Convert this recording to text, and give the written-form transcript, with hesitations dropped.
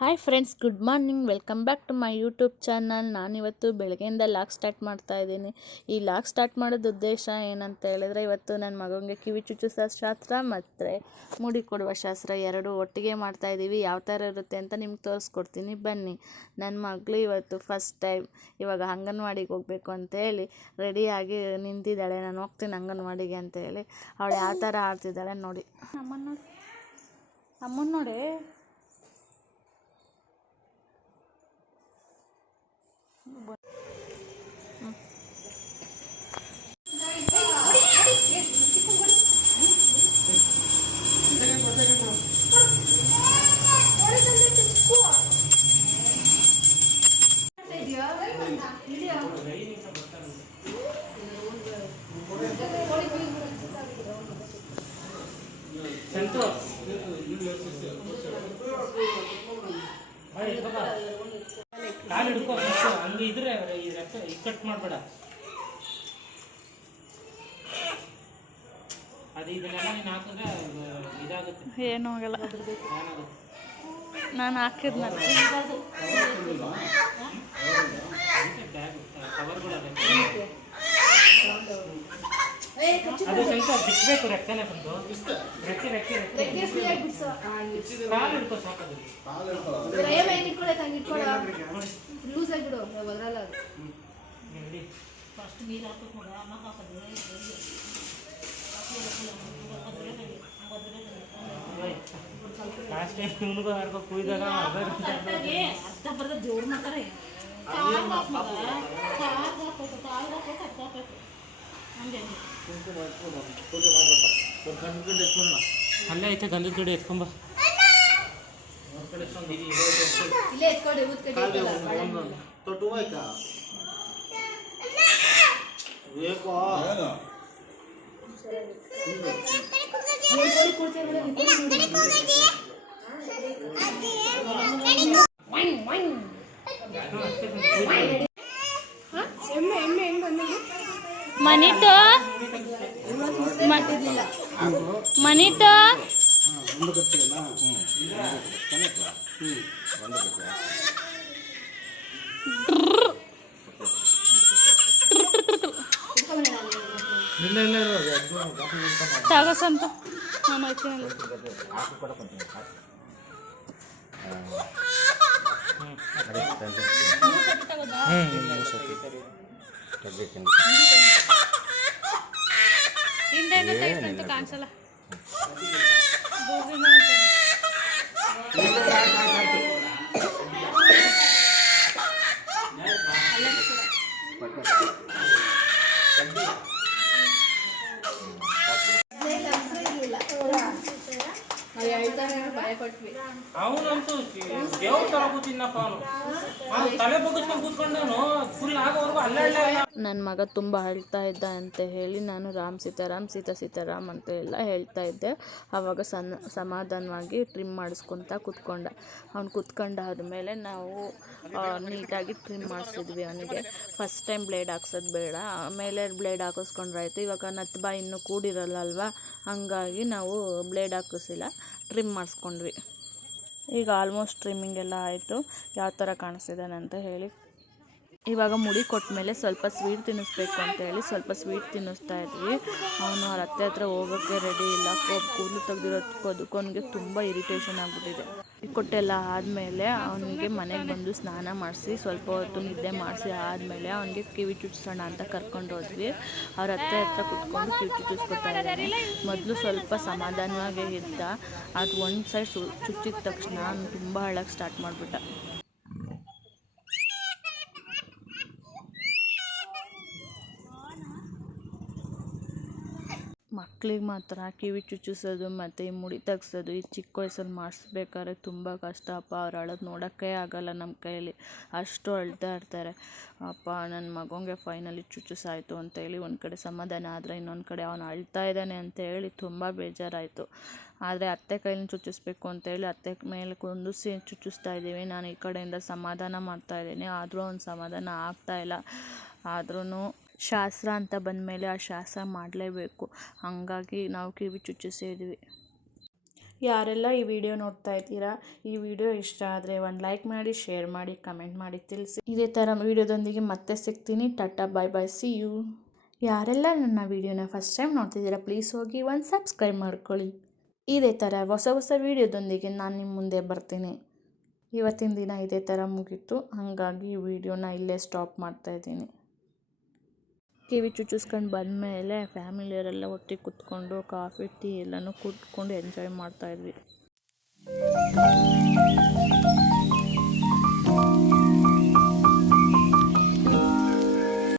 Hi friends, good morning. Welcome back to my YouTube channel. ನಾನಿವತ್ತು ಬೆಳಗ್ಗೆಯಿಂದ log start ಮಾಡ್ತಾ ಇದ್ದೀನಿ. ಈ ಲಾಗ್ ಸ್ಟಾರ್ಟ್ ಮಾಡೋದು ಉದ್ದೇಶ ಏನಂತ ಹೇಳಿದ್ರೆ, ಇವತ್ತು ನನ್ನ ಮಗನಿಗೆ ಕಿವಿ ಚುಚ್ಚಿಸೋ ಶಾಸ್ತ್ರ ಮತ್ತು ಮುಡಿ ಕೊಡುವ ಶಾಸ್ತ್ರ ಎರಡೂ ಒಟ್ಟಿಗೆ ಮಾಡ್ತಾಯಿದ್ದೀವಿ. ಯಾವ ಥರ ಇರುತ್ತೆ ಅಂತ ನಿಮ್ಗೆ ತೋರಿಸ್ಕೊಡ್ತೀನಿ, ಬನ್ನಿ. ನನ್ನ ಮಗಳು ಇವತ್ತು ಫಸ್ಟ್ ಟೈಮ್ ಇವಾಗ ಅಂಗನವಾಡಿಗೆ ಹೋಗಬೇಕು ಅಂತೇಳಿ ರೆಡಿಯಾಗಿ ನಿಂತಿದ್ದಾಳೆ. ನಾನು ಹೋಗ್ತೀನಿ ಅಂಗನವಾಡಿಗೆ ಅಂತೇಳಿ. ಅವಳು ಯಾವ ಥರ ಆಡ್ತಿದ್ದಾಳೆ ನೋಡಿ. ಅಮ್ಮನ ನೋಡಿ. ಕಾಲು ಹಿಡ್ಕೋ, ಹಂಗೆ ಇದ್ರೆ ಕಟ್ ಮಾಡಬೇಡ. ಅದು ಇದನ್ನೆಲ್ಲ ನೀನು ಹಾಕಿದ್ರೆ ಇದಾಗುತ್ತೆ. ಏನೂ ಆಗಲ್ಲ, ನಾನು ಹಾಕಿದ್ನಲ್ಲ. ಅದು ಸ್ವಲ್ಪ ಬಿಚ್ಚಬೇಕು, ರೆಕ್ಕನೆ ಬಂದು ರೆಕ್ಕೆ ರೆಕ್ಕೆ ಕಾಲು ಹಿಡ್ಕೋ ಸಾಕದು. ಫಸ್ಟ್ ನೀರು ಹಾಕಬೇಕು, ಲಾಸ್ಟ್ ಟೈಮ್ ಇವನಿಗೂ ಯಾರಿಗೋ ಕುಯ್ದಾಗ ಅರ್ಧ ಬರ್ದ ಜೋರು ಮಾಡ್ತಾರೆ. ಅಲ್ಲೇ ಐತೆ ಗಂಧದ ಕಡೆ ಎತ್ಕೊಂಬ. ಮನಿಟು ಮನಿಟು ತಗಸಂತ ನಾನು ಹೋಗ್ತೀನಿ. ಹಿಂದೆ ಕಾಣಿಸಲ್ಲ. ಅವನಂತೂ ದೇವ್ರ ತರ ಕೂತಿನ್ನಪ್ಪ. ಅವನು ತಲೆ ಬಗ್ಗಿಸ್ಕೊಂಡು ಕೂತ್ಕೊಂಡವನು ಫುಲ್ ಆಗೋವರೆಗೂ ಅಲ್ಲಾಡಲೇ ಇಲ್ಲ. ನನ್ನ ಮಗ ತುಂಬ ಅಳ್ತಾ ಇದ್ದ ಅಂತ ಹೇಳಿ ನಾನು ರಾಮ್ ಸೀತಾರಾಮ್ ಅಂತ ಎಲ್ಲ ಹೇಳ್ತಾ ಇದ್ದೆ. ಆವಾಗ ಸಮಾಧಾನವಾಗಿ ಟ್ರಿಮ್ ಮಾಡಿಸ್ಕೊತ ಕೂತ್ಕೊಂಡ. ಅವ್ನು ಕೂತ್ಕೊಂಡಾದ್ಮೇಲೆ ನಾವು ನೀಟಾಗಿ ಟ್ರಿಮ್ ಮಾಡಿಸಿದ್ವಿ ಅವನಿಗೆ. ಫಸ್ಟ್ ಟೈಮ್ ಬ್ಲೇಡ್ ಹಾಕ್ಸೋದು ಬೇಡ, ಆಮೇಲೆ ಬ್ಲೇಡ್ ಹಾಕಿಸ್ಕೊಂಡ್ರಾಯ್ತು. ಇವಾಗ ನತ್ತು ಇನ್ನೂ ಕೂಡಿರಲ್ಲ ಅಲ್ವಾ, ಹಂಗಾಗಿ ನಾವು ಬ್ಲೇಡ್ ಹಾಕಿಸಿಲ್ಲ, ಟ್ರಿಮ್ ಮಾಡಿಸ್ಕೊಂಡ್ವಿ. ಈಗ ಆಲ್ಮೋಸ್ಟ್ ಟ್ರಿಮ್ಮಿಂಗ್ ಎಲ್ಲ ಆಯಿತು. ಯಾವ ಥರ ಕಾಣಿಸ್ತಿದ್ದಾನೆ ಅಂತ ಹೇಳಿ. ಇವಾಗ ಮುಡಿ ಕೊಟ್ಟ ಮೇಲೆ ಸ್ವಲ್ಪ ಸ್ವೀಟ್ ತಿನ್ನಿಸ್ಬೇಕು ಅಂತೇಳಿ ಸ್ವಲ್ಪ ಸ್ವೀಟ್ ತಿನ್ನಿಸ್ತಾ ಇದ್ವಿ. ಅವನು ಅವ್ರ ಅತ್ತೆ ಹತ್ರ ಹೋಗೋಕ್ಕೆ ರೆಡಿ ಇಲ್ಲ. ಕೂದಲು ತೆಗ್ದಿರೋದಕ್ಕೆ ತುಂಬ ಇರಿಟೇಷನ್ ಆಗಿಬಿಟ್ಟಿದೆ. ಕೊಟ್ಟೆಲ್ಲ ಆದಮೇಲೆ ಅವನಿಗೆ ಮನೆಗೆ ಬಂದು ಸ್ನಾನ ಮಾಡಿಸಿ ಸ್ವಲ್ಪ ಹೊತ್ತು ನಿದ್ದೆ ಮಾಡಿಸಿ ಆದಮೇಲೆ ಅವನಿಗೆ ಕಿವಿ ಚುಚ್ಚಿಸೋಣ ಅಂತ ಕರ್ಕೊಂಡು ಹೋದ್ವಿ. ಅವ್ರ ಅತ್ತೆ ಹತ್ರ ಕುತ್ಕೊಂಡು ಕಿವಿ ಚುಚ್ಚಿಸ್ಕೊತಾ ಇದ್ದಾನೆ. ಮೊದಲು ಸ್ವಲ್ಪ ಸಮಾಧಾನವಾಗೇ ಇದ್ದ, ಅದು ಒಂದು ಸೈಡ್ ಚುಚ್ಚಿದ ತಕ್ಷಣ ಅವನು ತುಂಬ ಅಳಕ್ಕೆ ಸ್ಟಾರ್ಟ್ ಮಾಡಿಬಿಟ್ಟ. ಮಕ್ಕಳಿಗೆ ಮಾತ್ರ ಕಿವಿ ಚುಚ್ಚಿಸೋದು ಮತ್ತು ಈ ಮುಡಿ ತೆಗ್ಸೋದು ಈ ಚಿಕ್ಕ ವಯಸ್ಸಲ್ಲಿ ಮಾಡಿಸ್ಬೇಕಾದ್ರೆ ತುಂಬ ಕಷ್ಟ ಅಪ್ಪ. ಅವ್ರು ಅಳೋದು ನೋಡೋಕ್ಕೆ ಆಗೋಲ್ಲ ನಮ್ಮ ಕೈಯಲ್ಲಿ, ಅಷ್ಟು ಅಳ್ತಾ ಇರ್ತಾರೆ. ಅಪ್ಪ ನನ್ನ ಮಗನಿಗೆ ಫೈನಲಿ ಚುಚ್ಚಿಸಾಯಿತು ಅಂತೇಳಿ ಒಂದು ಕಡೆ ಸಮಾಧಾನ ಆದರೆ, ಇನ್ನೊಂದು ಕಡೆ ಅವನು ಅಳ್ತಾ ಇದ್ದಾನೆ ಅಂತೇಳಿ ತುಂಬ ಬೇಜಾರಾಯಿತು. ಆದರೆ ಅತ್ತೆ ಕೈಲಿ ಚುಚ್ಚಿಸ್ಬೇಕು ಅಂತೇಳಿ ಅತ್ತೆ ಮೇಲೆ ಕುಂದಿಸಿ ಚುಚ್ಚಿಸ್ತಾ ಇದ್ದೀವಿ. ನಾನು ಈ ಕಡೆಯಿಂದ ಸಮಾಧಾನ ಮಾಡ್ತಾಯಿದ್ದೀನಿ, ಆದರೂ ಅವ್ನು ಸಮಾಧಾನ ಆಗ್ತಾಯಿಲ್ಲ. ಆದ್ರೂ ಶಾಸ್ತ್ರ ಅಂತ ಬಂದಮೇಲೆ ಆ ಶಾಸ್ತ್ರ ಮಾಡಲೇಬೇಕು. ಹಾಗಾಗಿ ನಾವು ಕಿವಿ ಚುಚ್ಚಿಸಿದ್ವಿ. ಯಾರೆಲ್ಲ ಈ ವಿಡಿಯೋ ನೋಡ್ತಾ ಇದ್ದೀರಾ, ಈ ವಿಡಿಯೋ ಇಷ್ಟ ಆದರೆ ಒಂದು ಲೈಕ್ ಮಾಡಿ, ಶೇರ್ ಮಾಡಿ, ಕಮೆಂಟ್ ಮಾಡಿ ತಿಳಿಸಿ. ಇದೇ ಥರ ವಿಡಿಯೋದೊಂದಿಗೆ ಮತ್ತೆ ಸಿಗ್ತೀನಿ. ಟಾಟಾ ಬಾಯ್ ಬಾಯ್, ಸಿ ಯು. ಯಾರೆಲ್ಲ ನನ್ನ ವಿಡಿಯೋನ ಫಸ್ಟ್ ಟೈಮ್ ನೋಡ್ತಿದ್ದೀರಾ ಪ್ಲೀಸ್ ಹೋಗಿ ಒಂದು ಸಬ್ಸ್ಕ್ರೈಬ್ ಮಾಡ್ಕೊಳ್ಳಿ. ಇದೇ ಥರ ಹೊಸ ಹೊಸ ವಿಡಿಯೋದೊಂದಿಗೆ ನಾನು ನಿಮ್ಮ ಮುಂದೆ ಬರ್ತೀನಿ. ಇವತ್ತಿನ ದಿನ ಇದೇ ಥರ ಮುಗೀತು, ಹಾಗಾಗಿ ಈ ವಿಡಿಯೋನ ಇಲ್ಲೇ ಸ್ಟಾಪ್ ಮಾಡ್ತಾಯಿದ್ದೀನಿ. ಕಿವಿ ಚುಚ್ಚಿಸ್ಕೊಂಡು ಬಂದಮೇಲೆ ಫ್ಯಾಮಿಲಿಯವರೆಲ್ಲ ಒಟ್ಟಿಗೆ ಕುತ್ಕೊಂಡು ಕಾಫಿ ಟೀ ಎಲ್ಲನೂ ಕುಟ್ಕೊಂಡು ಎಂಜಾಯ್ ಮಾಡ್ತಾಯಿದ್ವಿ.